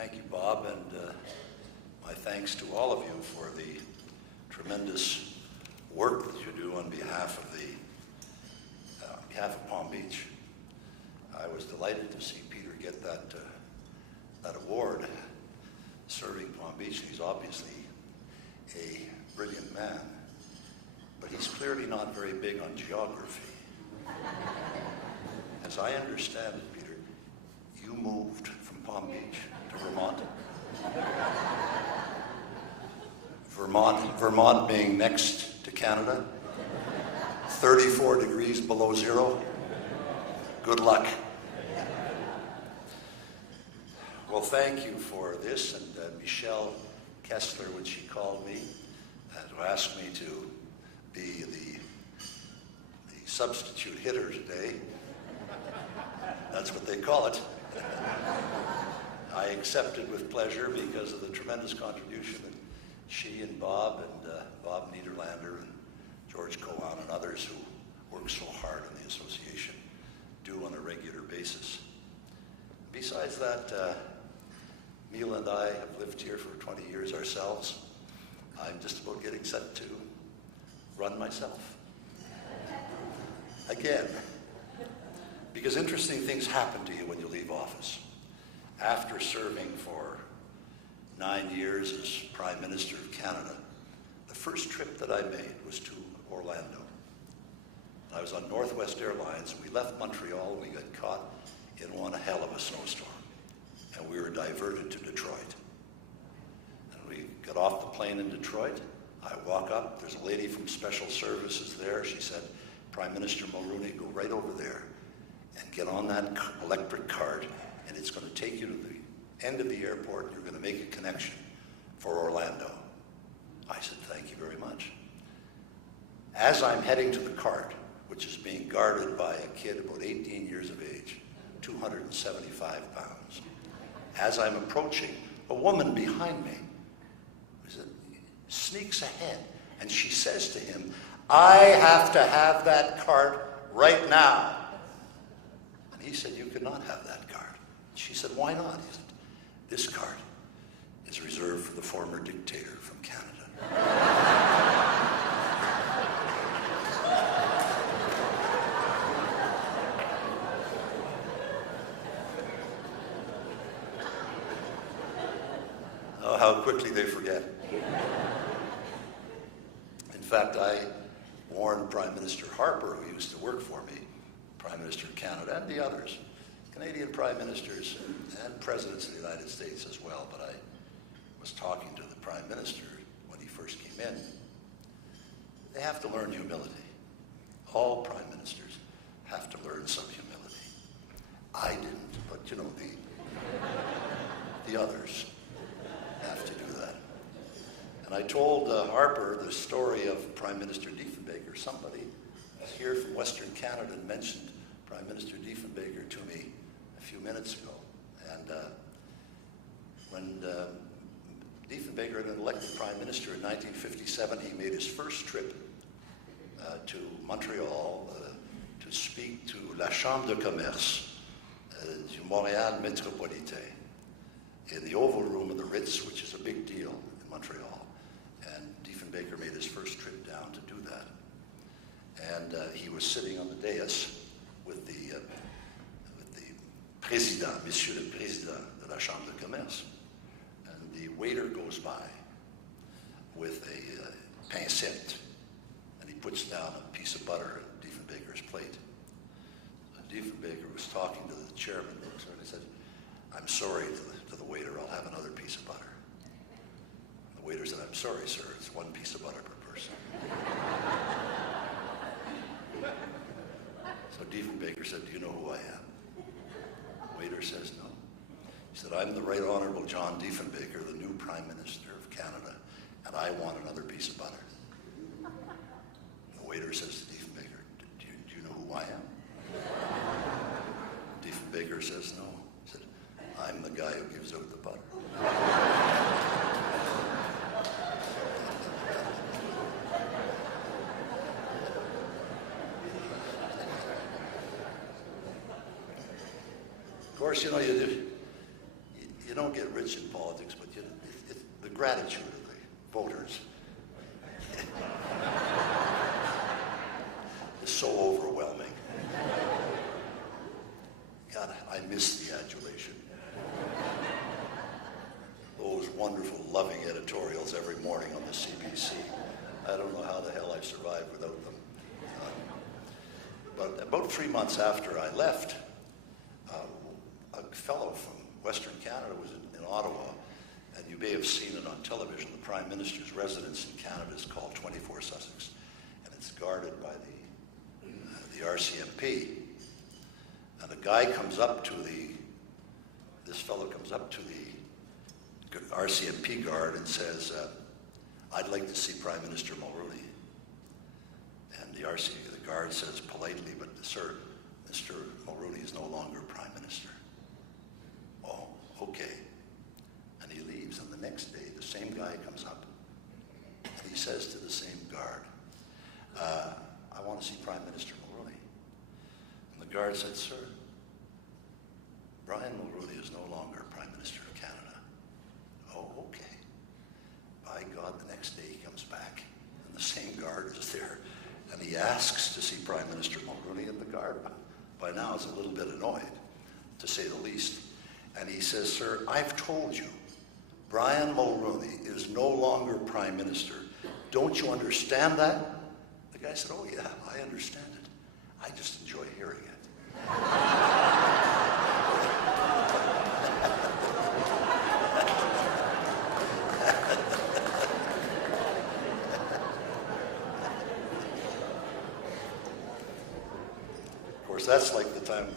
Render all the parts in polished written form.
Thank you, Bob, and my thanks to all of you for the tremendous work that you do on behalf of Palm Beach. I was delighted to see Peter get that award, serving Palm Beach. He's obviously a brilliant man, but he's clearly not very big on geography. As I understand it, Peter, you moved from Palm Beach to Vermont. Vermont being next to Canada, 34 degrees below zero. Good luck. Well, thank you for this, and Michelle Kessler, when she called me to ask me to be the substitute hitter today. That's what they call it. I accepted with pleasure because of the tremendous contribution that she and Bob Niederlander and George Cowan and others who work so hard in the association do on a regular basis. Besides that, Neil and I have lived here for 20 years ourselves. I'm just about getting set to run myself. Again, because interesting things happen to you when you leave office. After serving for 9 years as Prime Minister of Canada, the first trip that I made was to Orlando. I was on Northwest Airlines, and we left Montreal, and we got caught in one hell of a snowstorm. And we were diverted to Detroit. And we got off the plane in Detroit. I walk up, there's a lady from Special Services there. She said, Prime Minister Mulroney, go right over there and get on that electric cart, and it's going to take you to the end of the airport, and you're going to make a connection for Orlando. I said, thank you very much. As I'm heading to the cart, which is being guarded by a kid about 18 years of age, 275 pounds, as I'm approaching, a woman behind me sneaks ahead, and she says to him, I have to have that cart right now. And he said, you cannot have that cart. She said, why not? He said, this cart is reserved for the former dictator from Canada. Oh, how quickly they forget. In fact, I warned Prime Minister Harper, who used to work for me, Prime Minister of Canada, and the others, Canadian Prime Ministers and Presidents of the United States as well, but I was talking to the Prime Minister when he first came in. They have to learn humility. All Prime Ministers have to learn some humility. I didn't, but you know, the others have to do that. And I told Harper the story of Prime Minister Diefenbaker. Somebody here from Western Canada mentioned Prime Minister Diefenbaker to me a few minutes ago. And when Diefenbaker had been elected Prime Minister in 1957, he made his first trip to Montreal to speak to la Chambre de Commerce du Montréal Métropolitain in the Oval Room of the Ritz, which is a big deal in Montreal. And Diefenbaker made his first trip down to do that. And he was sitting on the dais with the Président, Monsieur le Président de la Chambre de Commerce. And the waiter goes by with a pincette, and he puts down a piece of butter on Diefenbaker's plate. And Diefenbaker was talking to the chairman, and he said, I'm sorry to the waiter, I'll have another piece of butter. The waiter said, I'm sorry, sir, it's one piece of butter per person. So Diefenbaker said, do you know who I am? The waiter says, no. He said, I'm the Right Honourable John Diefenbaker, the new Prime Minister of Canada, and I want another piece of butter. The waiter says to Diefenbaker, do you know who I am? Diefenbaker says, no. He said, I'm the guy who gives out the butter. Of course, you know, you you don't get rich in politics, but the gratitude of the voters is so overwhelming. God, I miss the adulation. Those wonderful, loving editorials every morning on the CBC. I don't know how the hell I survived without them. But about 3 months after I left, a fellow from Western Canada was in Ottawa, and you may have seen it on television. The Prime Minister's residence in Canada is called 24 Sussex, and it's guarded by the RCMP. And a guy comes up to this fellow comes up to the RCMP guard and says, "I'd like to see Prime Minister Mulroney." And the guard says politely, "But sir, Mr. Mulroney is no longer Prime Minister." "Oh, okay." And he leaves, and the next day the same guy comes up and he says to the same guard, "I want to see Prime Minister Mulroney." And the guard said, "Sir, Brian Mulroney is no longer Prime Minister of Canada." "Oh, okay." By God, the next day he comes back, and the same guard is there, and he asks to see Prime Minister Mulroney, and the guard, by now, is a little bit annoyed, to say the least. And he says, "Sir, I've told you, Brian Mulroney is no longer Prime Minister. Don't you understand that?" The guy said, "Oh yeah, I understand it. I just enjoy hearing it." Of course, that's like the time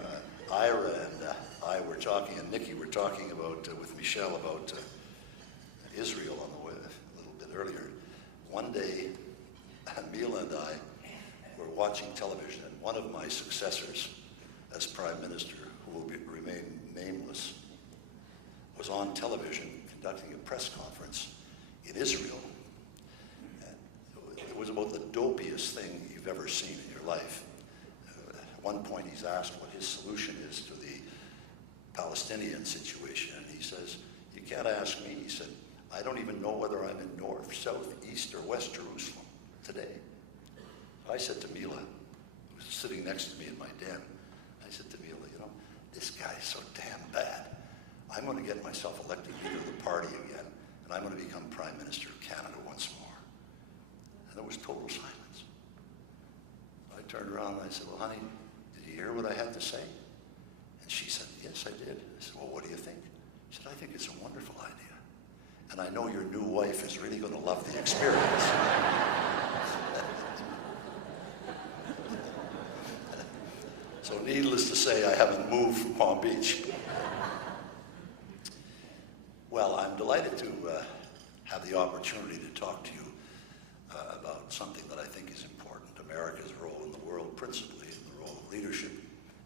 Ira and I were talking, and Nikki were talking about, with Michelle, about Israel on the way a little bit earlier. One day, Mila and I were watching television, and one of my successors as Prime Minister, who will remain nameless, was on television conducting a press conference in Israel. And it was about the dopiest thing you've ever seen in your life. At one point, he's asked what his solution is to the Palestinian situation, and he says, "You can't ask me." He said, "I don't even know whether I'm in North, South, East, or West Jerusalem today." I said to Mila, who was sitting next to me in my den, I said to Mila, "You know, this guy is so damn bad. I'm going to get myself elected leader of the party again, and I'm going to become Prime Minister of Canada once more." And there was total silence. I turned around and I said, "Well, honey, did you hear what I had to say?" And she said, "Yes, I did." I said, "Well, what do you think?" She said, "I think it's a wonderful idea. And I know your new wife is really going to love the experience." So needless to say, I haven't moved from Palm Beach. Well, I'm delighted to have the opportunity to talk to you about something that I think is important, America's role in the world, principally in the role of leadership,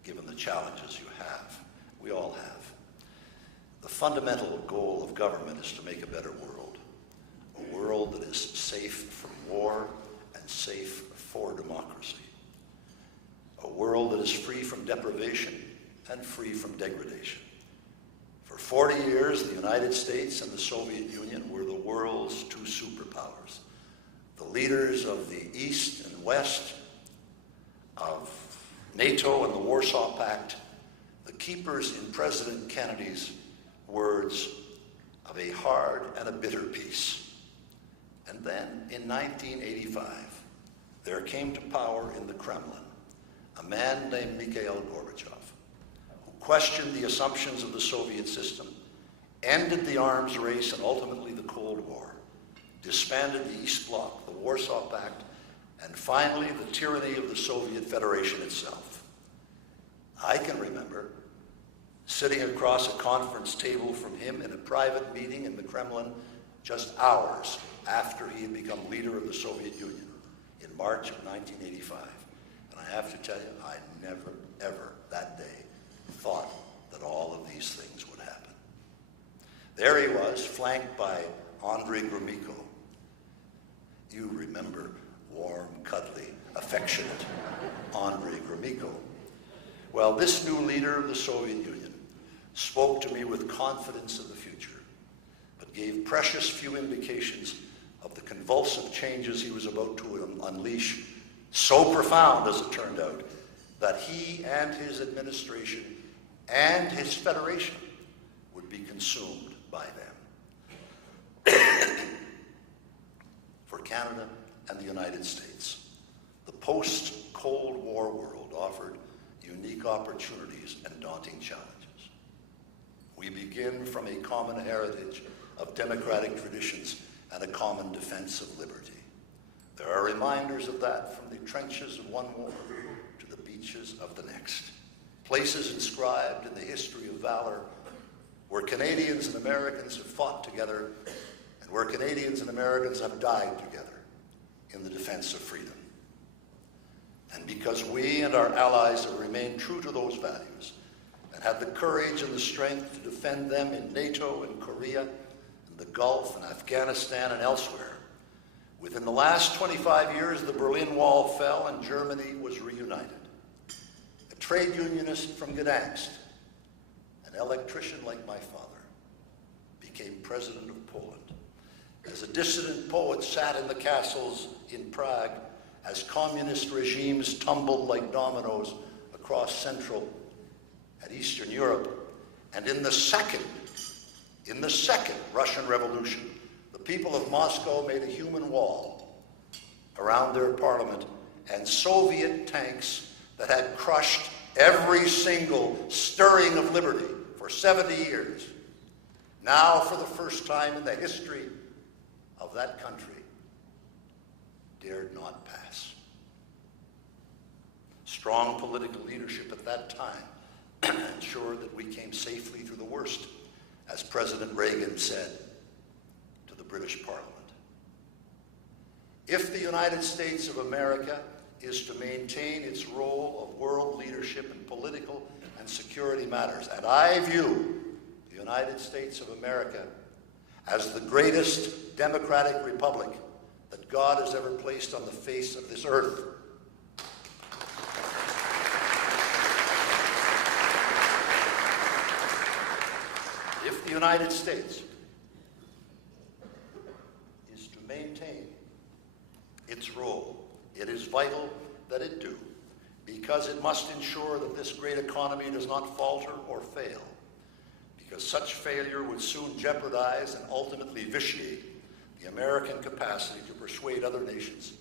given the challenges you have. We all have. The fundamental goal of government is to make a better world, a world that is safe from war and safe for democracy, a world that is free from deprivation and free from degradation. For 40 years, the United States and the Soviet Union were the world's two superpowers, the leaders of the East and West, of NATO and the Warsaw Pact, the keepers in President Kennedy's words of a hard and a bitter peace. And then, in 1985, there came to power in the Kremlin a man named Mikhail Gorbachev, who questioned the assumptions of the Soviet system, ended the arms race and ultimately the Cold War, disbanded the East Bloc, the Warsaw Pact, and finally the tyranny of the Soviet Federation itself. I can remember sitting across a conference table from him in a private meeting in the Kremlin just hours after he had become leader of the Soviet Union in March of 1985. And I have to tell you, I never, ever that day thought that all of these things would happen. There he was, flanked by Andrei Gromyko. You remember warm, cuddly, affectionate Andrei Gromyko. Well, this new leader of the Soviet Union spoke to me with confidence of the future, but gave precious few indications of the convulsive changes he was about to unleash, so profound, as it turned out, that he and his administration and his federation would be consumed by them. For Canada and the United States, the post-Cold War world offered unique opportunities and daunting challenges. We begin from a common heritage of democratic traditions and a common defense of liberty. There are reminders of that from the trenches of one war to the beaches of the next. Places inscribed in the history of valor where Canadians and Americans have fought together and where Canadians and Americans have died together in the defense of freedom. And because we and our allies have remained true to those values and had the courage and the strength to defend them in NATO and Korea, in the Gulf and Afghanistan and elsewhere, within the last 25 years, the Berlin Wall fell and Germany was reunited. A trade unionist from Gdansk, an electrician like my father, became president of Poland. As a dissident poet sat in the castles in Prague, as communist regimes tumbled like dominoes across Central and Eastern Europe, and in the second Russian Revolution, the people of Moscow made a human wall around their parliament, and Soviet tanks that had crushed every single stirring of liberty for 70 years, now for the first time in the history of that country, dared not pass. Strong political leadership at that time ensured that we came safely through the worst, as President Reagan said to the British Parliament. If the United States of America is to maintain its role of world leadership in political and security matters, and I view the United States of America as the greatest democratic republic that God has ever placed on the face of this earth. If the United States is to maintain its role, it is vital that it do, because it must ensure that this great economy does not falter or fail, because such failure would soon jeopardize and ultimately vitiate the American capacity to persuade other nations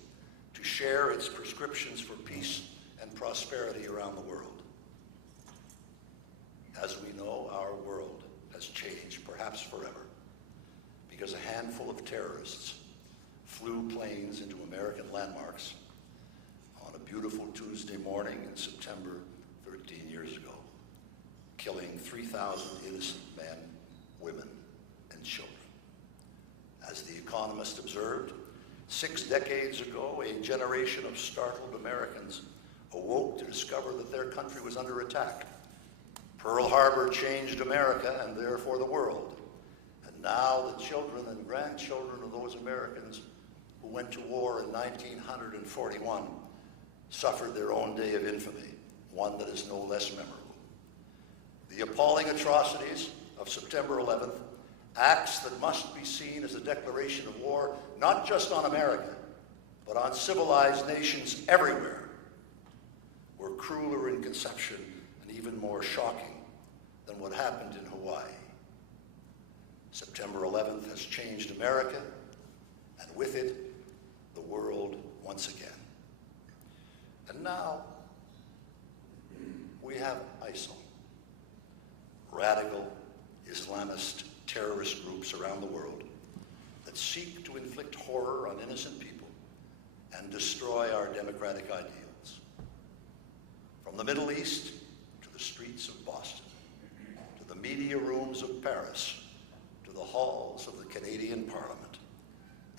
to share its prescriptions for peace and prosperity around the world. As we know, our world has changed, perhaps forever, because a handful of terrorists flew planes into American landmarks on a beautiful Tuesday morning in September 13 years ago, killing 3,000 innocent men, women, and children. As The Economist observed, 6 decades ago, a generation of startled Americans awoke to discover that their country was under attack. Pearl Harbor changed America and therefore the world. And now the children and grandchildren of those Americans who went to war in 1941 suffered their own day of infamy, one that is no less memorable. The appalling atrocities of September 11th, acts that must be seen as a declaration of war, not just on America, but on civilized nations everywhere, were crueler in conception and even more shocking than what happened in Hawaii. September 11th has changed America, and with it, the world once again. And now, we have ISIL, radical Islamist terrorist groups around the world that seek to inflict horror on innocent people and destroy our democratic ideals. From the Middle East to the streets of Boston, to the media rooms of Paris, to the halls of the Canadian Parliament,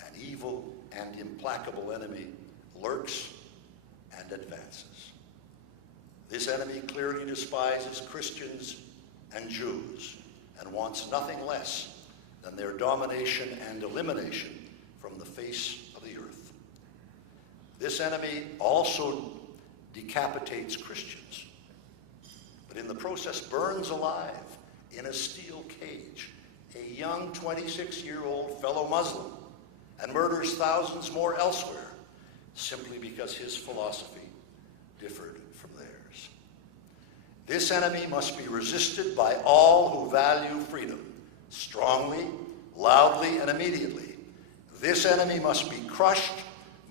an evil and implacable enemy lurks and advances. This enemy clearly despises Christians and Jews and wants nothing less than their domination and elimination from the face of the earth. This enemy also decapitates Christians, but in the process burns alive in a steel cage a young 26-year-old fellow Muslim and murders thousands more elsewhere simply because his philosophy differed from theirs. This enemy must be resisted by all who value freedom, strongly, loudly, and immediately. This enemy must be crushed,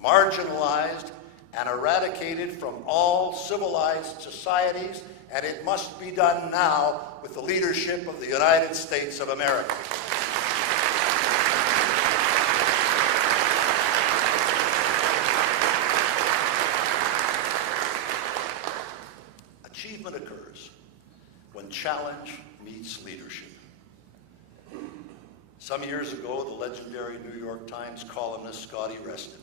marginalized, and eradicated from all civilized societies, and it must be done now with the leadership of the United States of America. Achievement occurs when challenge meets leadership. Some years ago, the legendary New York Times columnist Scotty Reston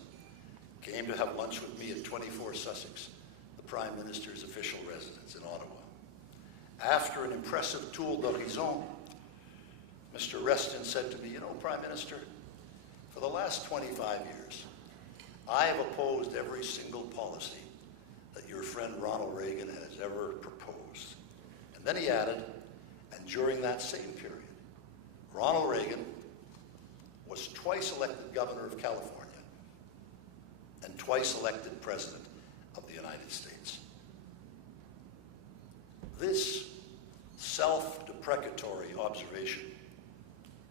came to have lunch with me at 24 Sussex, the Prime Minister's official residence in Ottawa. After an impressive tour d'horizon, Mr. Reston said to me, "You know, Prime Minister, for the last 25 years, I have opposed every single policy that your friend Ronald Reagan has ever proposed." And then he added, and during that same period, Ronald Reagan was twice elected governor of California and twice elected president of the United States. This self-deprecatory observation,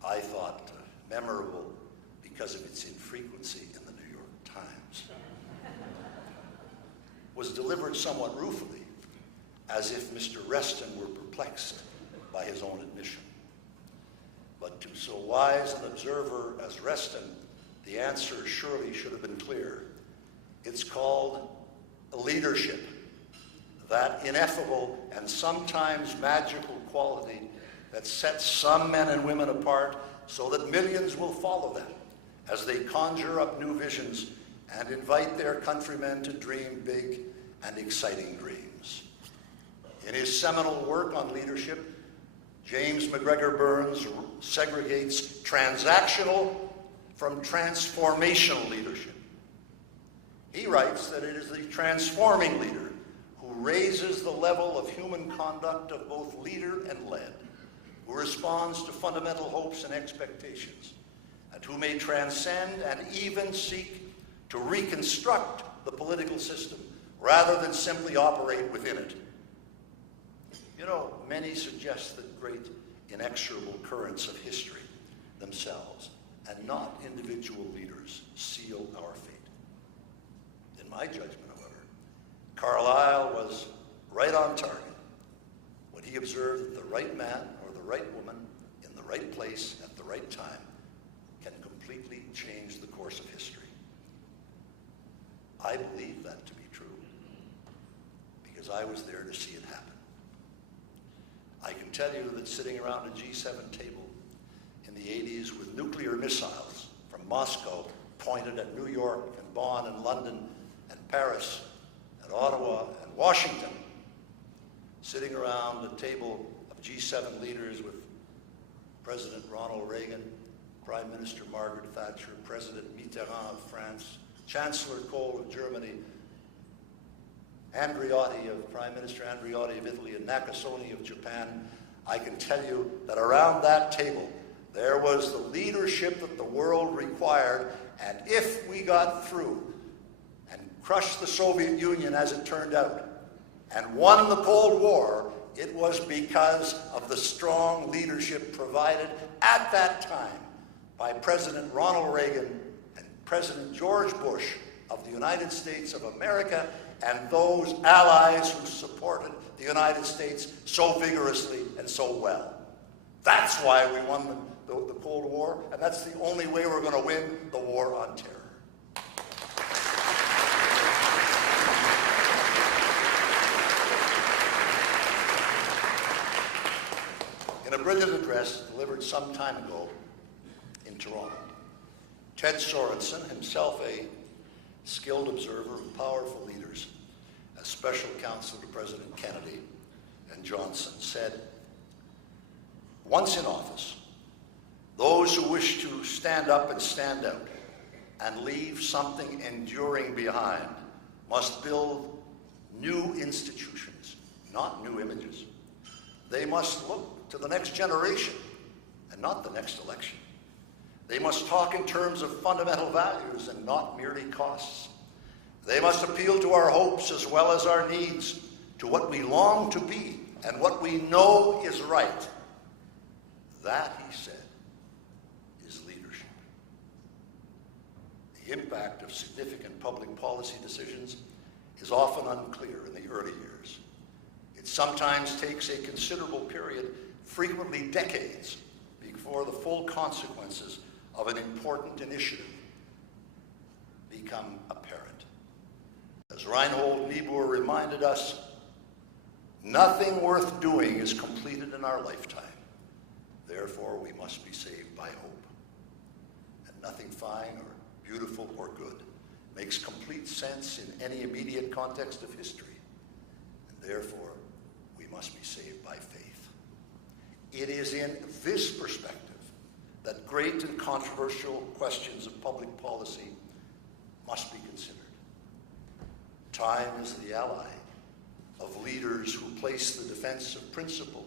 I thought memorable because of its infrequency in the New York Times, was delivered somewhat ruefully, as if Mr. Reston were perplexed by his own admission. But to so wise an observer as Reston, the answer surely should have been clear. It's called leadership, that ineffable and sometimes magical quality that sets some men and women apart so that millions will follow them as they conjure up new visions and invite their countrymen to dream big and exciting dreams. In his seminal work on leadership, James McGregor Burns segregates transactional from transformational leadership. He writes that it is the transforming leader who raises the level of human conduct of both leader and led, who responds to fundamental hopes and expectations, and who may transcend and even seek to reconstruct the political system rather than simply operate within it. You know, many suggest that great inexorable currents of history themselves and not individual leaders seal our fate. In my judgment, however, Carlyle was right on target when he observed that the right man or the right woman in the right place at the right time can completely change the course of history. I believe that to be true because I was there to see it happen. I can tell you that sitting around a G7 table in the 80s with nuclear missiles from Moscow pointed at New York and Bonn and London and Paris and Ottawa and Washington, sitting around a table of G7 leaders with President Ronald Reagan, Prime Minister Margaret Thatcher, President Mitterrand of France, Chancellor Kohl of Germany, Prime Minister Andreotti of Italy, and Nakasone of Japan, I can tell you that around that table there was the leadership that the world required, and if we got through and crushed the Soviet Union as it turned out, and won the Cold War, it was because of the strong leadership provided at that time by President Ronald Reagan and President George Bush of the United States of America and those allies who supported the United States so vigorously and so well. That's why we won the Cold War, and that's the only way we're going to win the war on terror. In a brilliant address delivered some time ago in Toronto, Ted Sorensen, himself a skilled observer of powerful leaders, as special counsel to President Kennedy and Johnson, said, "Once in office, those who wish to stand up and stand out and leave something enduring behind must build new institutions, not new images. They must look to the next generation and not the next election. They must talk in terms of fundamental values and not merely costs. They must appeal to our hopes as well as our needs, to what we long to be and what we know is right. That, he said, is leadership. The impact of significant public policy decisions is often unclear in the early years. It sometimes takes a considerable period, frequently decades, before the full consequences of an important initiative become apparent. As Reinhold Niebuhr reminded us, nothing worth doing is completed in our lifetime. Therefore, we must be saved by hope. And nothing fine or beautiful or good makes complete sense in any immediate context of history. And therefore, we must be saved by faith. It is in this perspective that great and controversial questions of public policy must be considered. Time is the ally of leaders who place the defense of principle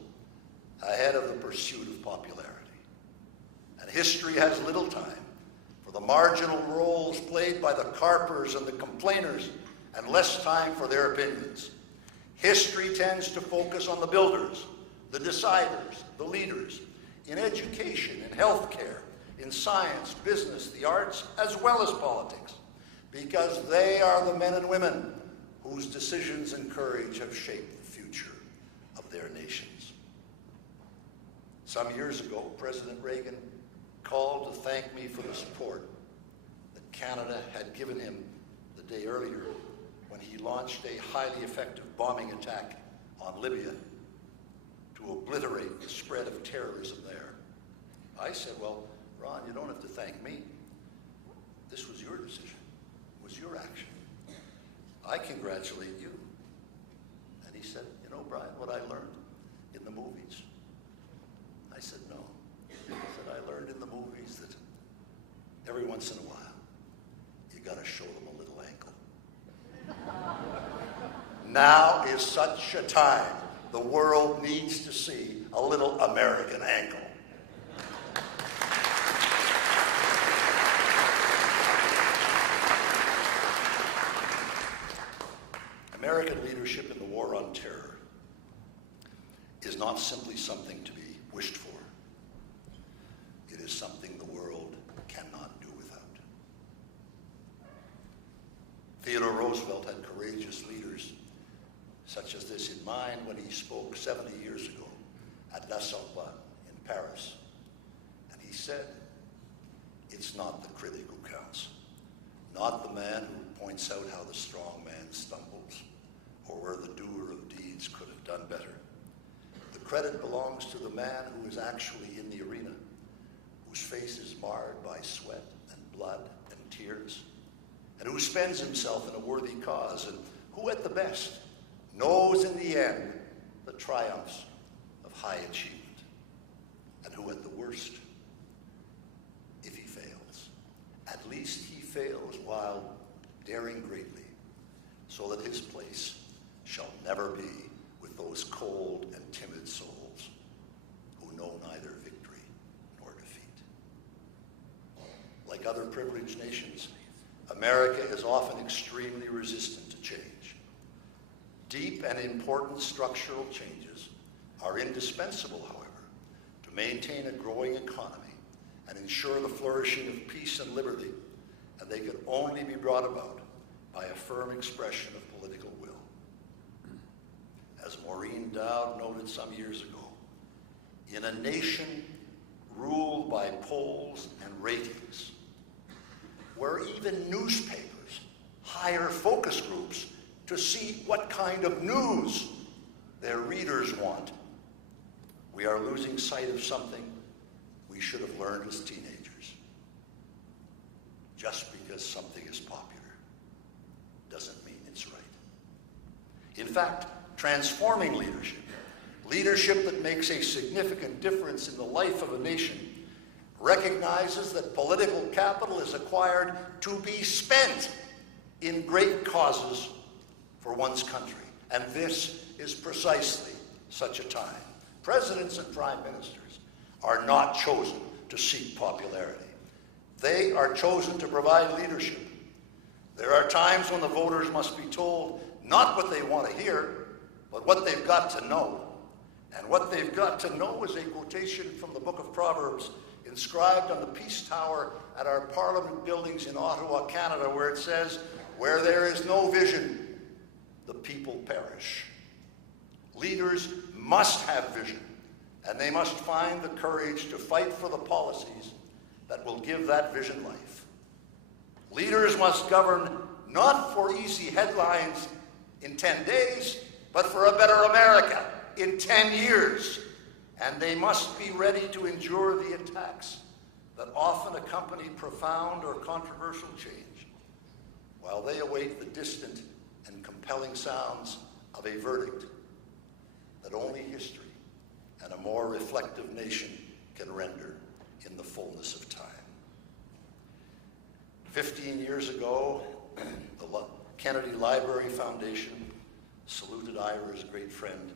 ahead of the pursuit of popularity. And history has little time for the marginal roles played by the carpers and the complainers, and less time for their opinions. History tends to focus on the builders, the deciders, the leaders, in education, in healthcare, in science, business, the arts, as well as politics, because they are the men and women whose decisions and courage have shaped the future of their nations. Some years ago, President Reagan called to thank me for the support that Canada had given him the day earlier when he launched a highly effective bombing attack on Libya to obliterate the spread of terrorism there. I said, well, Ron, you don't have to thank me. This was your decision. It was your action. I congratulate you. And he said, you know, Brian, what I learned in the movies. I said, no. He said, I learned in the movies that every once in a while, you got to show them a little ankle. Now is such a time. The world needs to see a little American ankle. American leadership in the war on terror is not simply something to be wished for. It is something the world cannot do without. Theodore Roosevelt had courageous leaders such as this in mind when he spoke 70 years ago at La Sorbonne in Paris. And he said, it's not the critic who counts, not the man who points out how the strong man stumbles or where the doer of deeds could have done better. The credit belongs to the man who is actually in the arena, whose face is marred by sweat and blood and tears, and who spends himself in a worthy cause, and who at the best knows in the end the triumphs of high achievement, and who at the worst, if he fails, at least he fails while daring greatly, so that his place shall never be with those cold and timid souls who know neither victory nor defeat. Like other privileged nations, America is often extremely resistant to change. Deep and important structural changes are indispensable, however, to maintain a growing economy and ensure the flourishing of peace and liberty, and they can only be brought about by a firm expression of political will. As Maureen Dowd noted some years ago, in a nation ruled by polls and ratings, where even newspapers hire focus groups to see what kind of news their readers want, we are losing sight of something we should have learned as teenagers. Just because something is popular doesn't mean it's right. In fact, transforming leadership, leadership that makes a significant difference in the life of a nation, recognizes that political capital is acquired to be spent in great causes for one's country. And this is precisely such a time. Presidents and prime ministers are not chosen to seek popularity. They are chosen to provide leadership. There are times when the voters must be told not what they want to hear, but what they've got to know. And what they've got to know is a quotation from the book of Proverbs inscribed on the Peace Tower at our Parliament buildings in Ottawa, Canada, where it says, "Where there is no vision, the people perish." Leaders must have vision, and they must find the courage to fight for the policies that will give that vision life. Leaders must govern not for easy headlines in 10 days, but for a better America in 10 years. And they must be ready to endure the attacks that often accompany profound or controversial change, while they await the distant and compelling sounds of a verdict that only history and a more reflective nation can render in the fullness of time. 15 years ago, the Kennedy Library Foundation saluted Ira's great friend,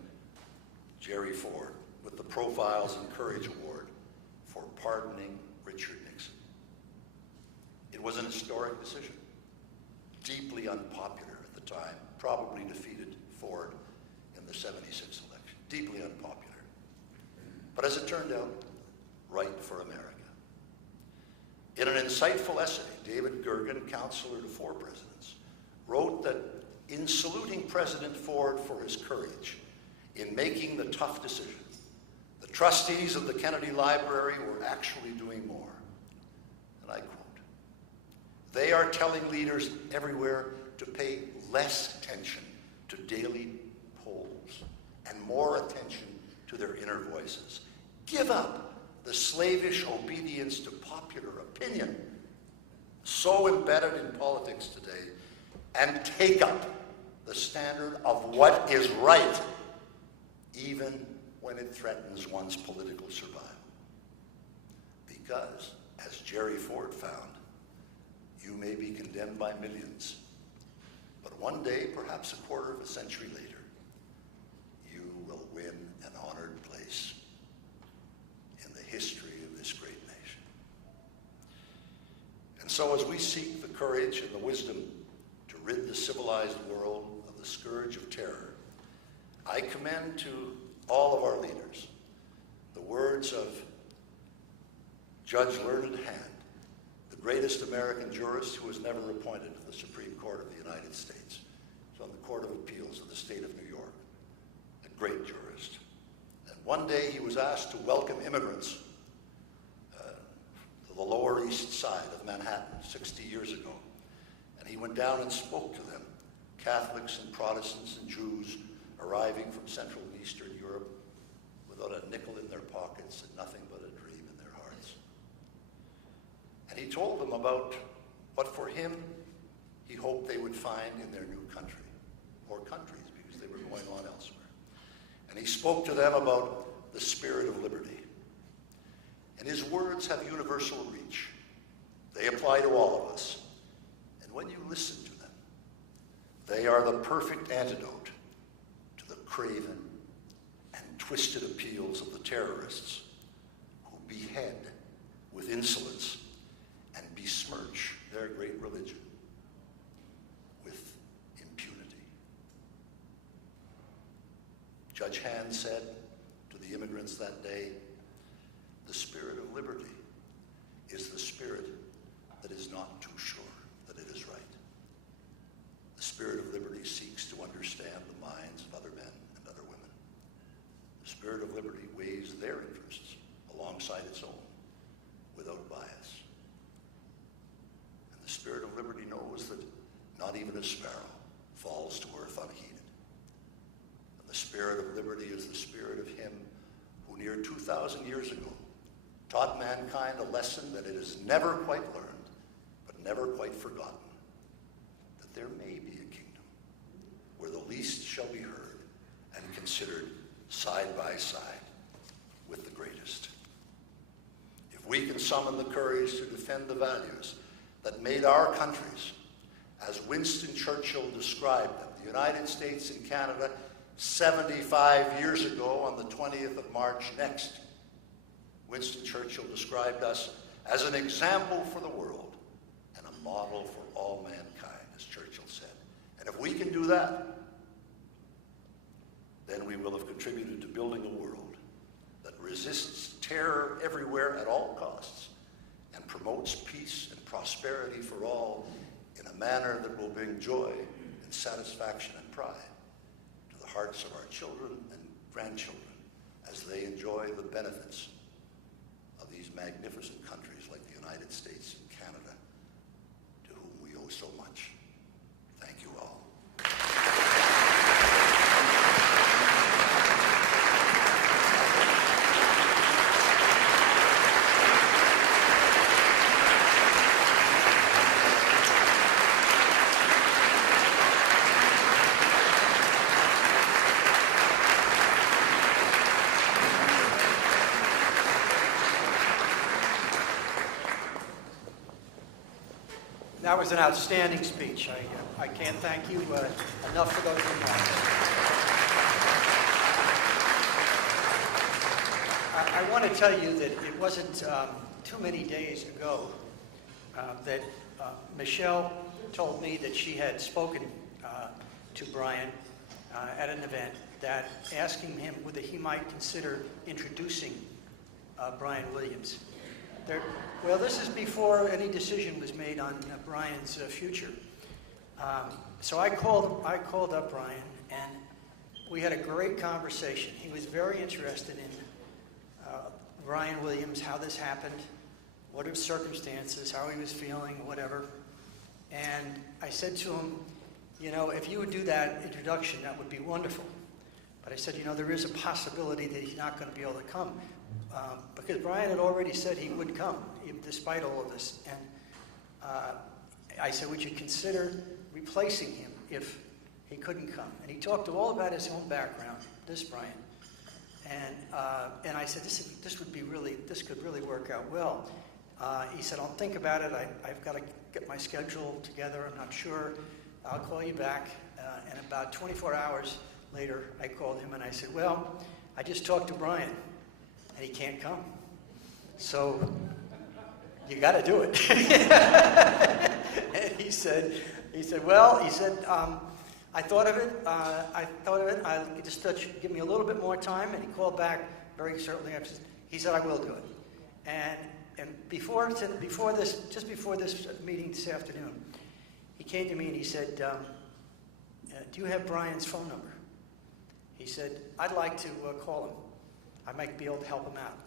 Jerry Ford, with the Profiles in Courage Award for pardoning Richard Nixon. It was an historic decision, deeply unpopular at the time, probably defeated Ford in the '76 election, deeply unpopular. But as it turned out, right for America. In an insightful essay, David Gergen, counselor to 4 presidents, wrote that in saluting President Ford for his courage in making the tough decision, the trustees of the Kennedy Library were actually doing more. And I quote, "They are telling leaders everywhere to pay less attention to daily polls and more attention to their inner voices. Give up the slavish obedience to popular opinion, so embedded in politics today, and take up the standard of what is right, even when it threatens one's political survival. Because, as Jerry Ford found, you may be condemned by millions, but one day, perhaps a quarter of a century later, you will win an honored place in the history of this great nation." And so as we seek the courage and the wisdom to rid the civilized world of the scourge of terror, I commend to all of our leaders the words of Judge Learned Hand, the greatest American jurist who was never appointed to the Supreme Court of the United States. He's on the Court of Appeals of the state of New York, a great jurist. And one day he was asked to welcome immigrants to the Lower East Side of Manhattan 60 years ago. And he went down and spoke to them, Catholics and Protestants and Jews arriving from Central and Eastern Europe without a nickel in their pockets and nothing but a dream in their hearts. And he told them about what for him he hoped they would find in their new country, or countries, because they were going on elsewhere. And he spoke to them about the spirit of liberty. And his words have universal reach. They apply to all of us. And when you listen to them, they are the perfect antidote to the craven and twisted appeals of the terrorists who behead with insolence and besmirch their great religion with impunity. Judge Hand said to the immigrants that day, "The spirit of liberty is the spirit that is not too sure that it is right. The spirit of liberty seeks to understand the minds of other men and other women. The spirit of liberty weighs their interests alongside its own without bias. And the spirit of liberty knows that not even a sparrow falls to earth unheeded. And the spirit of liberty is the spirit of him who near 2,000 years ago taught mankind a lesson that it has never quite learned, but never quite forgotten, that there may be a kingdom where the least shall be heard and considered side by side with the greatest. If we can summon the courage to defend the values that made our countries, as Winston Churchill described them, the United States and Canada, 75 years ago, on the 20th of March next, Winston Churchill described us as an example for the world and a model for all mankind, as Churchill said. And if we can do that, then we will have contributed to building a world that resists terror everywhere at all costs and promotes peace and prosperity for all in a manner that will bring joy and satisfaction and pride to the hearts of our children and grandchildren as they enjoy the benefits of these magnificent countries like the United States and Canada, to whom we owe so much. Thank you all. That was an outstanding speech. I can't thank you enough for those remarks. I want to tell you that it wasn't too many days ago that Michelle told me that she had spoken to Brian at an event, that asking him whether he might consider introducing Brian Williams. Well, this is before any decision was made on Brian's future. So I called up Brian, and we had a great conversation. He was very interested in Brian Williams, how this happened, what his circumstances, how he was feeling, whatever. And I said to him, you know, if you would do that introduction, that would be wonderful. But I said, you know, there is a possibility that he's not going to be able to come. Because Brian had already said he would come, despite all of this. And I said, would you consider replacing him if he couldn't come? And he talked all about his own background, this Brian. And I said, this could really work out well. He said, I'll think about it. I've got to get my schedule together. I'm not sure. I'll call you back. And about 24 hours later, I called him and I said, well, I just talked to Brian. And he can't come. So you got to do it. And he said, I thought of it. I just thought you'd give me a little bit more time. And he called back very certainly. He said, I will do it. And before this meeting this afternoon, he came to me and he said, do you have Brian's phone number? He said, I'd like to call him. I might be able to help him out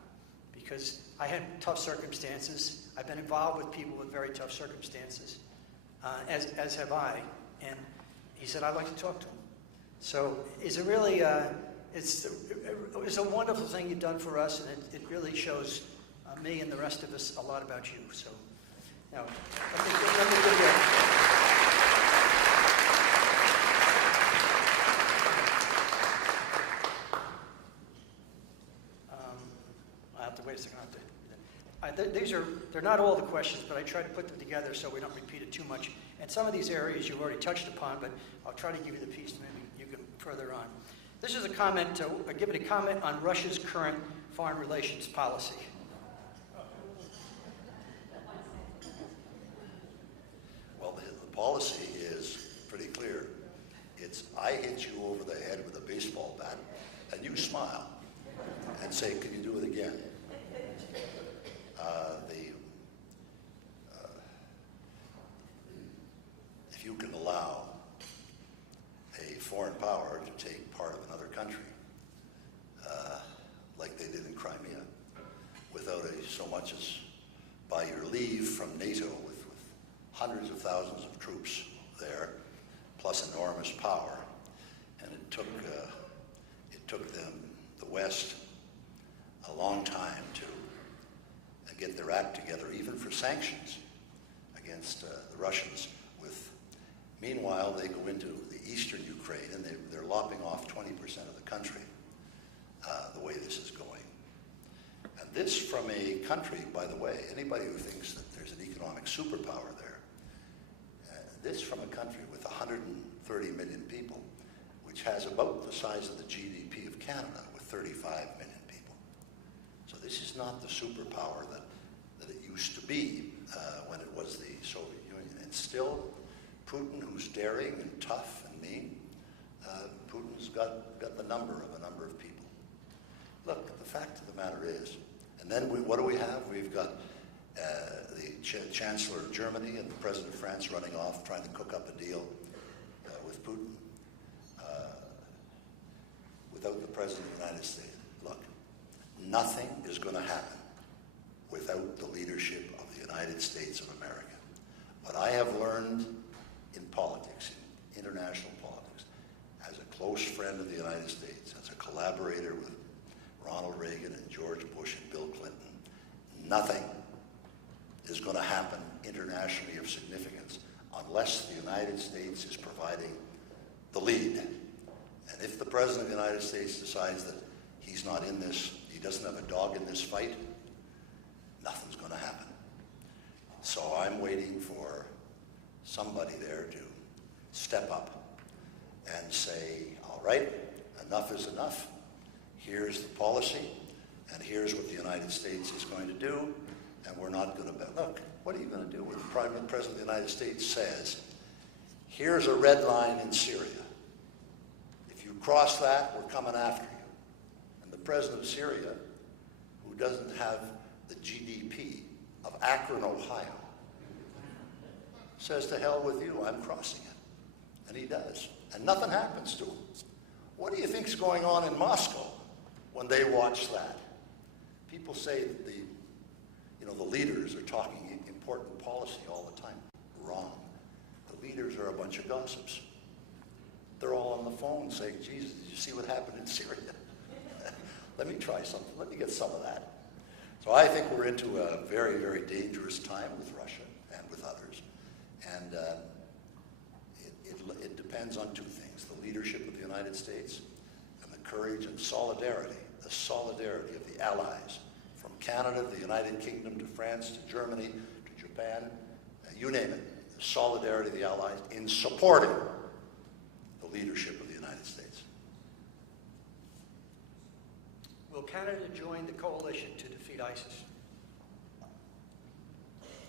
because I had tough circumstances. I've been involved with people with very tough circumstances, as have I. And he said, I'd like to talk to him. So it's a really, it's a wonderful thing you've done for us, and it really shows me and the rest of us a lot about you. So, now, let me give you wait a second. They're not all the questions, but I try to put them together so we don't repeat it too much. And some of these areas you've already touched upon, but I'll try to give you the piece maybe you can further on. This is a comment, give it a comment on Russia's current foreign relations policy. Well, the policy is pretty clear. It's I hit you over the head with a baseball bat, and you smile and say, can you do it again? If you can allow a foreign power to take part of another country, like they did in Crimea, without so much as by your leave from NATO, with hundreds of thousands of troops there, plus enormous power, and it took them, the West, a long time to get their act together, even for sanctions against the Russians. Meanwhile, they go into the eastern Ukraine and they're lopping off 20% of the country, the way this is going. And this from a country, by the way, anybody who thinks that there's an economic superpower there, this from a country with 130 million people, which has about the size of the GDP of Canada with 35 million people. So this is not the superpower that it used to be when it was the Soviet Union. And still, Putin, who's daring and tough and mean, Putin's got the number of a number of people. Look, the fact of the matter is, and then what do we have? We've got the Chancellor of Germany and the President of France running off, trying to cook up a deal with Putin without the President of the United States. Look, nothing is going to happen without the leadership of the United States of America. What I have learned in politics, in international politics, as a close friend of the United States, as a collaborator with Ronald Reagan and George Bush and Bill Clinton, nothing is going to happen internationally of significance unless the United States is providing the lead. And if the President of the United States decides that he's not in this, he doesn't have a dog in this fight, nothing's going to happen. So I'm waiting for somebody there to step up and say, all right, enough is enough. Here's the policy, and here's what the United States is going to do, and we're not going to bet. Look, what are you going to do when the President of the United States says, here's a red line in Syria. If you cross that, we're coming after you. And the President of Syria, who doesn't have the GDP of Akron, Ohio, says, to hell with you, I'm crossing it. And he does. And nothing happens to him. What do you think's going on in Moscow when they watch that? People say that the leaders are talking important policy all the time. Wrong. The leaders are a bunch of gossips. They're all on the phone saying, Jesus, did you see what happened in Syria? Let me try something. Let me get some of that. So I think we're into a very, very dangerous time with Russia and with others. And it depends on two things: the leadership of the United States and the courage and solidarity, the solidarity of the allies, from Canada, the United Kingdom, to France, to Germany, to Japan, you name it, the solidarity of the allies in supporting the leadership of the United States. Will Canada join the coalition to defeat ISIS?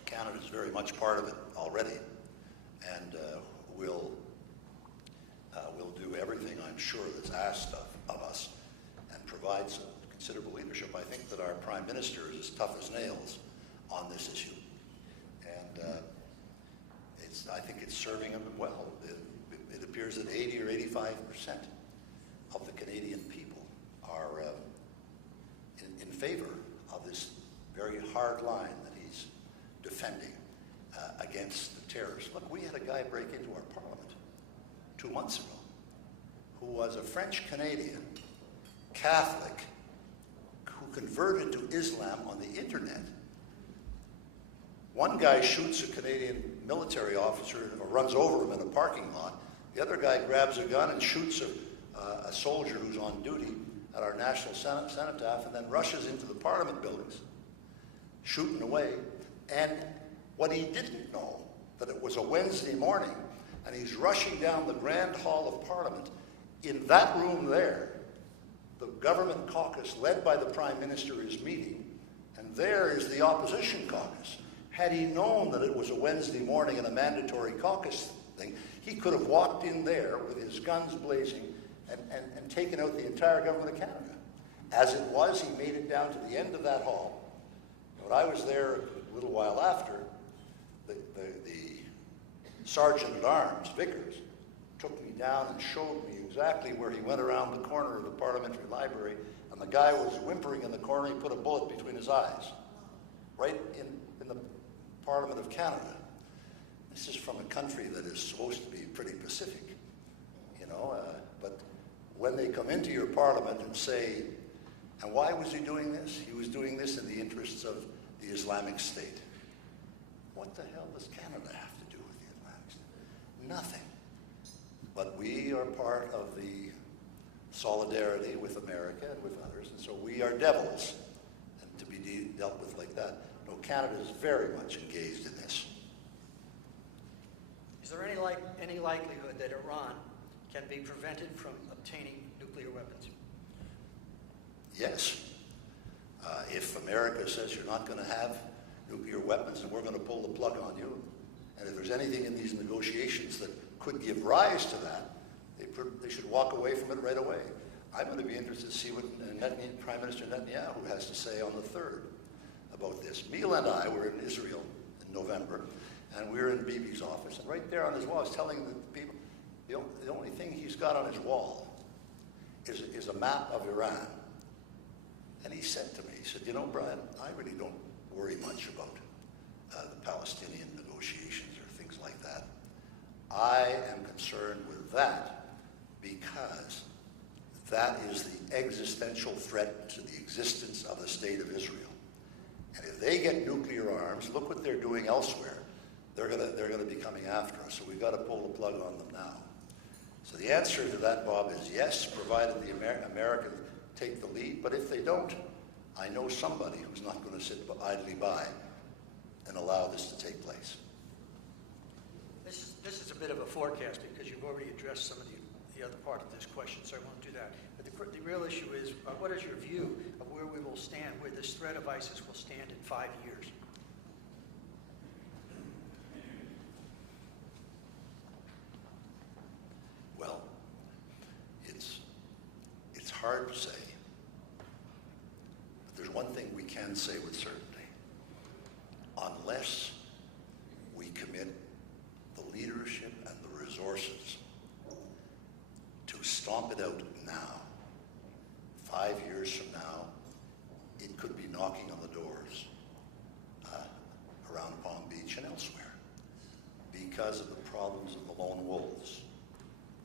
Canada is very much part of it already, and we'll do everything, I'm sure, that's asked of us, and provide some considerable leadership. I think that our Prime Minister is as tough as nails on this issue, and I think it's serving him well. It appears that 80 or 85% of the Canadian people are in favor of this very hard line that he's defending against the terrorists. Look, we had a guy break into our parliament 2 months ago who was a French-Canadian Catholic who converted to Islam on the internet. One guy shoots a Canadian military officer or runs over him in a parking lot. The other guy grabs a gun and shoots a soldier who's on duty at our National Cenotaph, and then rushes into the Parliament buildings, shooting away. And what he didn't know, that it was a Wednesday morning, and he's rushing down the Grand Hall of Parliament. In that room there, the government caucus, led by the Prime Minister, is meeting, and there is the opposition caucus. Had he known that it was a Wednesday morning and a mandatory caucus thing, he could have walked in there with his guns blazing and taken out the entire government of Canada. As it was, he made it down to the end of that hall. When I was there a little while after, the Sergeant-at-Arms, Vickers, took me down and showed me exactly where he went around the corner of the Parliamentary Library, and the guy was whimpering in the corner. He put a bullet between his eyes, right in the Parliament of Canada. This is from a country that is supposed to be pretty pacific, but when they come into your parliament and say, and why was he doing this? He was doing this in the interests of the Islamic State. What the hell does Canada have to do with the Islamic State? Nothing. But we are part of the solidarity with America and with others, and so we are devils, and to be dealt with like that. No, Canada is very much engaged in this. Is there any likelihood that Iran can be prevented from obtaining nuclear weapons? Yes. If America says you're not going to have nuclear weapons and we're going to pull the plug on you, and if there's anything in these negotiations that could give rise to that, they should walk away from it right away. I'm going to be interested to see what Prime Minister Netanyahu has to say on the 3rd about this. Mila and I were in Israel in November, and we were in Bibi's office, and right there on his wall, he's telling the people, the only thing he's got on his wall is a map of Iran. And he said to me, he said, you know, Brian, I really don't worry much about the Palestinian negotiations or things like that. I am concerned with that because that is the existential threat to the existence of the state of Israel. And if they get nuclear arms, look what they're doing elsewhere. They're gonna be coming after us, so we've got to pull the plug on them now. So the answer to that, Bob, is yes, provided the Americans take the lead. But if they don't, I know somebody who's not going to sit idly by and allow this to take place. This is a bit of a forecast because you've already addressed some of the other part of this question, so I won't do that. But the real issue is, what is your view of where we will stand, where this threat of ISIS will stand in 5 years? Well, it's hard to say. But there's one thing we can say with certainty. Unless we commit the leadership and the resources to stomp it out now, 5 years from now, it could be knocking on the doors around Palm Beach and elsewhere because of the problems of the lone wolves.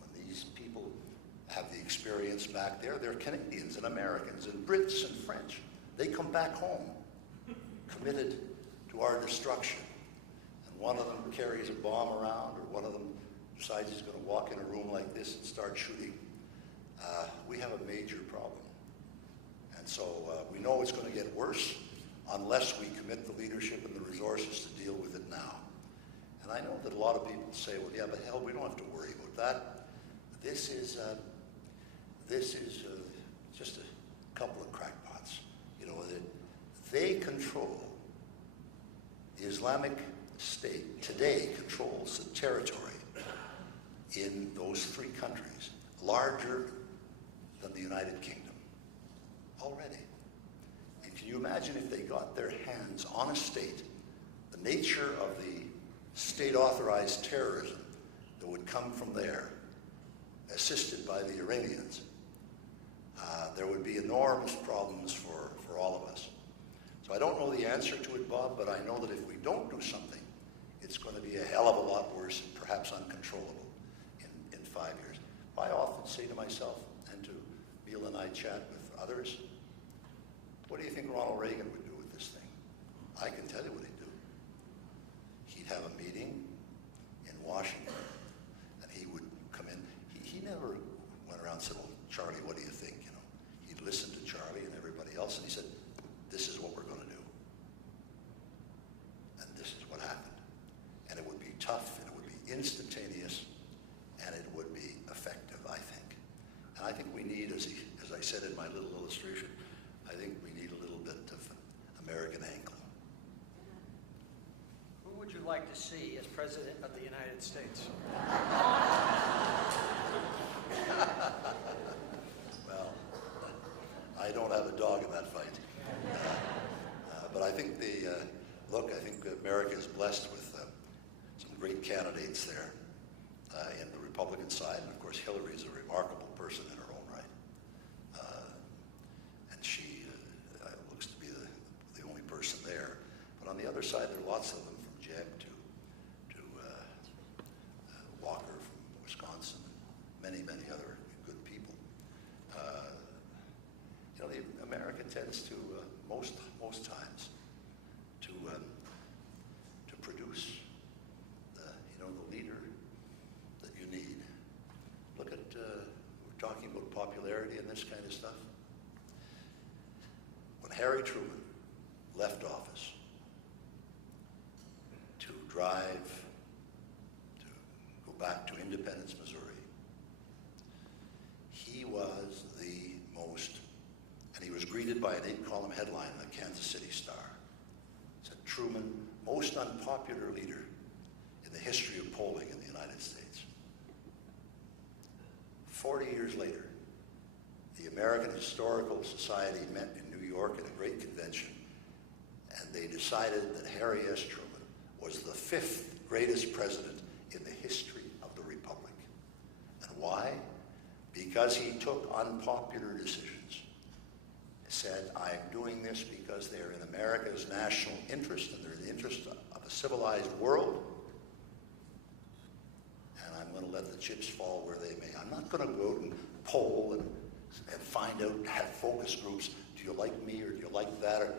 When these people have the experience back there, they're Canadians and Americans and Brits and French. They come back home committed to our destruction. And one of them carries a bomb around, or one of them decides he's going to walk in a room like this and start shooting. We have a major problem. And so we know it's going to get worse unless we commit the leadership and the resources to deal with it now. And I know that a lot of people say, well, yeah, but hell, we don't have to worry about that. This is just a couple of crackpots. You know, they control, the Islamic State today controls the territory in those 3 countries, larger than the United Kingdom already. And can you imagine if they got their hands on a state, the nature of the state-authorized terrorism that would come from there, assisted by the Iranians, there would be enormous problems for all of us. So I don't know the answer to it, Bob, but I know that if we don't do something, it's going to be a hell of a lot worse, and perhaps uncontrollable in 5 years. I often say to myself, and to Neil and I chat with others, what do you think Ronald Reagan would do with this thing? I can tell you what he'd do. He'd have a meeting in Washington, and he would come in. He never went around and said, well, Charlie, what do you think? You know, he'd listen to Charlie and everybody else, and he said, this is what we're going to do. And this is what happened. And it would be tough, and it would be instantaneous, and it would be effective, I think. And I think we need, as I said in my little illustration, I think we need a little bit of American angle. Who would you like to see as President of the United States? Well, I don't have a dog in that fight. But I think I think America is blessed with some great candidates there in the Republican side. And of course, Hillary is a remarkable person in her own right. And she looks to be the only person there. But on the other side, there are lots of them, from Jeb to Walker from Wisconsin, and many other good people. You know, America tends to most times to produce the leader that you need. Look at we're talking about popularity and this kind of stuff. When Harry Truman left office to drive to go back to Independence, Missouri, greeted by an 8-column headline in the Kansas City Star. It said, Truman, most unpopular leader in the history of polling in the United States. 40 years later, the American Historical Society met in New York at a great convention, and they decided that Harry S. Truman was the 5th greatest president in the history of the Republic. And why? Because he took unpopular decisions. He said, I'm doing this because they're in America's national interest and they're in the interest of a civilized world. And I'm going to let the chips fall where they may. I'm not going to go out and poll and find out, have focus groups. Do you like me or do you like that? Or,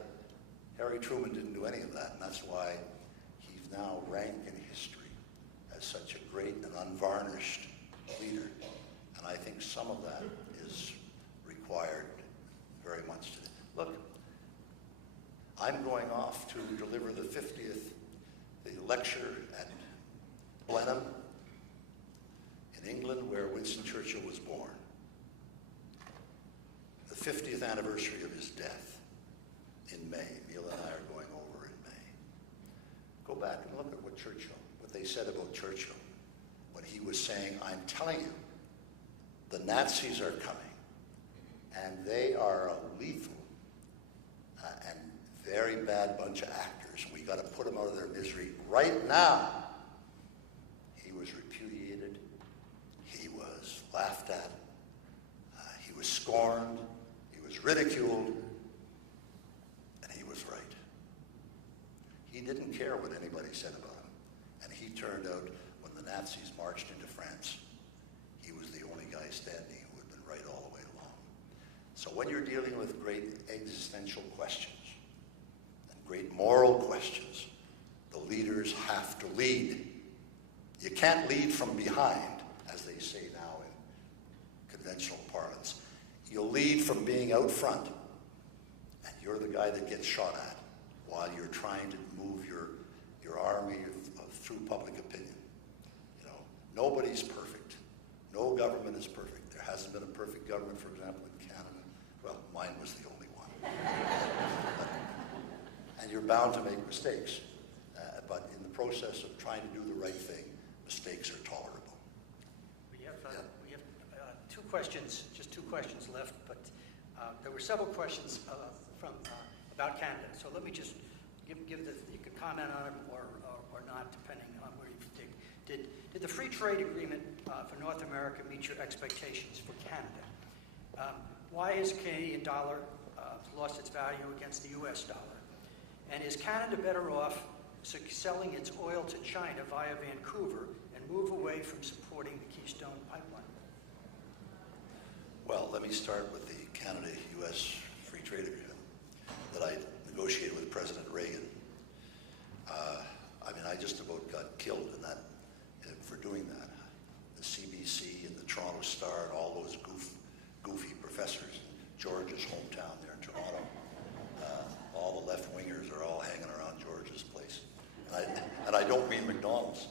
Harry Truman didn't do any of that, and that's why he's now ranked in history as such a great and unvarnished leader. And I think some of that is required very much today. Look, I'm going off to deliver the 50th lecture at Blenheim in England, where Winston Churchill was born. The 50th anniversary of his death in May. Neil and I are going over in May. Go back and look at what they said about Churchill when he was saying, I'm telling you, the Nazis are coming, and they are a lethal and very bad bunch of actors. We got to put them out of their misery right now. He was repudiated. He was laughed at. He was scorned. He was ridiculed. And he was right. He didn't care what anybody said about him. And he turned out, when the Nazis marched into France, he was the only guy standing who had been right all the way along. So when you're dealing with great existential questions and great moral questions, the leaders have to lead. You can't lead from behind, as they say now in conventional parlance. You'll lead from being out front, and you're the guy that gets shot at while you're trying to move your army through public opinion. You know, nobody's perfect. No government is perfect. There hasn't been a perfect government, for example, in Canada. Well, mine was the only one. And you're bound to make mistakes. But in the process of trying to do the right thing, mistakes are tolerable. We have two questions, just two questions left, but there were several questions about Canada. So let me just you can comment on it or not, depending on where you think. Did the free trade agreement for North America meet your expectations for Canada? Why has the Canadian dollar lost its value against the U.S. dollar? And is Canada better off selling its oil to China via Vancouver and move away from supporting the Keystone Pipeline? Well, let me start with the Canada-U.S. free trade agreement that I negotiated with President Reagan. I just about got killed in that for doing that. The CBC and the Toronto Star and all those goofy professors in George's hometown there in Toronto. All the left-wingers are all hanging around George's place. And I don't mean McDonald's.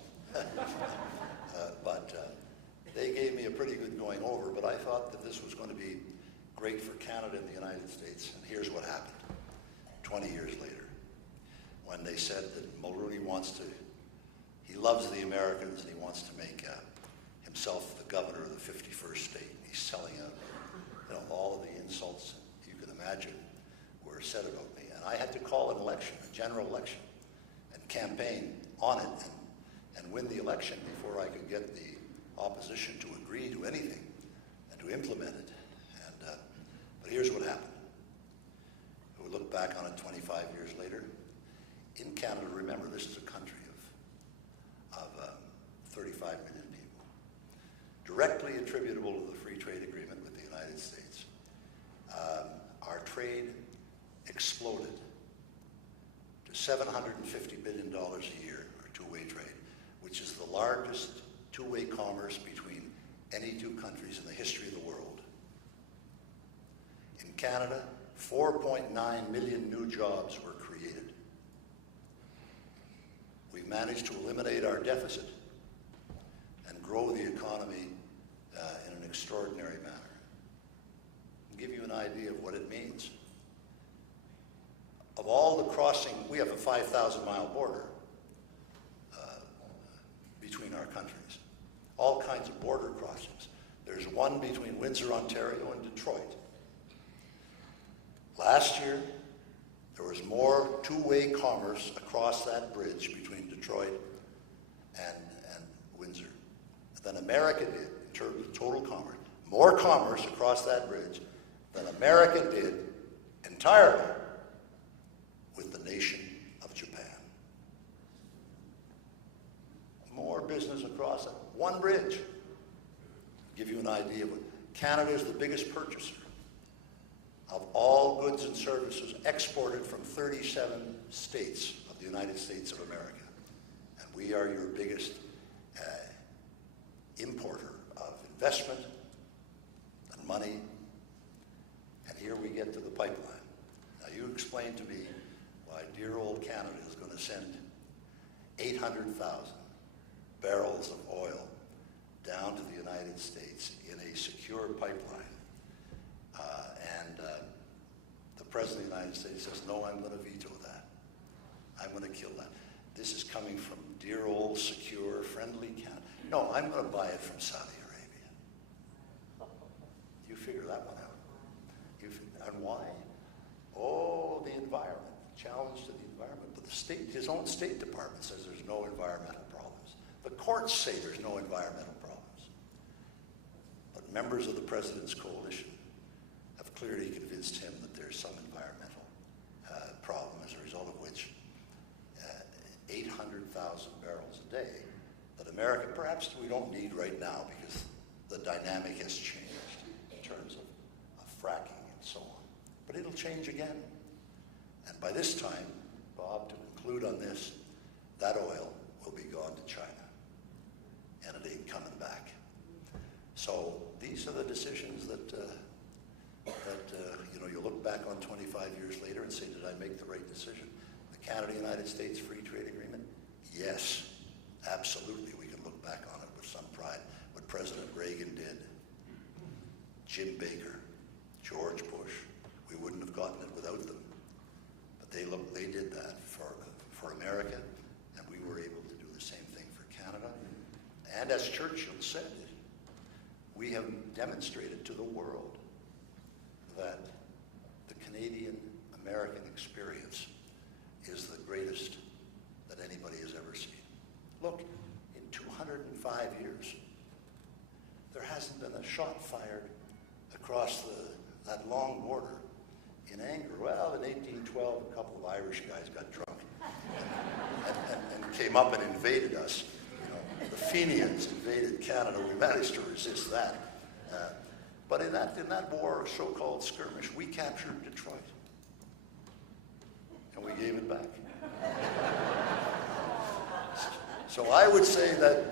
But they gave me a pretty good going over, but I thought that this was going to be great for Canada and the United States. And here's what happened 20 years later, when they said that Mulroney he loves the Americans and he wants to make himself the governor of the 51st state. He's selling out, all of the insults you can imagine were said about me. And I had to call an election, a general election, and campaign on it and win the election before I could get the opposition to agree to anything and to implement it. But here's what happened. We look back on it 25 years later. In Canada, remember, this is a country of 35 million people. Directly attributable to the free trade agreement with the United States, our trade exploded to $750 billion a year, or two-way trade, which is the largest two-way commerce between any two countries in the history of the world. In Canada, 4.9 million new jobs were created. We've managed to eliminate our deficit and grow the economy in an extraordinary manner. I'll give you an idea of what it means. crossing, we have a 5,000-mile border between our countries. All kinds of border crossings. There's one between Windsor, Ontario and Detroit. Last year, there was more two-way commerce across that bridge between Detroit and Windsor than America did in terms of total commerce. More commerce across that bridge than America did entirely with the nation of Japan. More business across it. One bridge. Give you an idea of what Canada is the biggest purchaser of all goods and services exported from 37 states of the United States of America. And we are your biggest importer of investment and money. And here we get to the pipeline. Now you explain to me why dear old Canada is going to send 800,000 barrels of oil down to the United States in a secure pipeline. The President of the United States says, no, I'm going to veto that. I'm going to kill that. This is coming from dear old, secure, friendly Canada. No, I'm going to buy it from Saudi Arabia. You figure that one out. And why? Oh, the environment, challenge to the environment. But the state, his own State Department says there's no environmental problems. The courts say there's no environmental problems. But members of the President's coalition have clearly convinced him that there's some environmental problem, as a result of which 800,000 barrels a day that America, perhaps we don't need right now because the dynamic has changed in terms of fracking and so on. But it'll change again. And by this time, Bob, to conclude on this, that oil will be gone to China. And it ain't coming back. So these are the decisions that you look back on 25 years later and say, did I make the right decision? The Canada-United States Free Trade Agreement? Yes, absolutely. We can look back on it with some pride. What President Reagan did, Jim Baker, George Bush, we wouldn't have gotten it without them. But they did that for America, and we were able to do the same thing for Canada. And as Churchill said, we have demonstrated to the world that the Canadian-American experience is the greatest that anybody has ever seen. Look, in 205 years, there hasn't been a shot fired across that long border in anger. Well, in 1812, a couple of Irish guys got drunk and came up and invaded us. The Fenians invaded Canada. We managed to resist that. But in that war, so-called skirmish, we captured Detroit. And we gave it back. So I would say that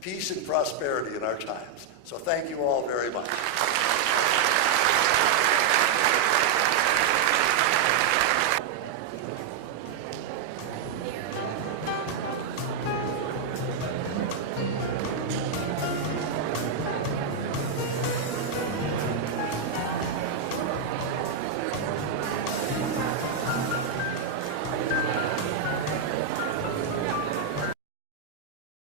peace and prosperity in our times. So thank you all very much.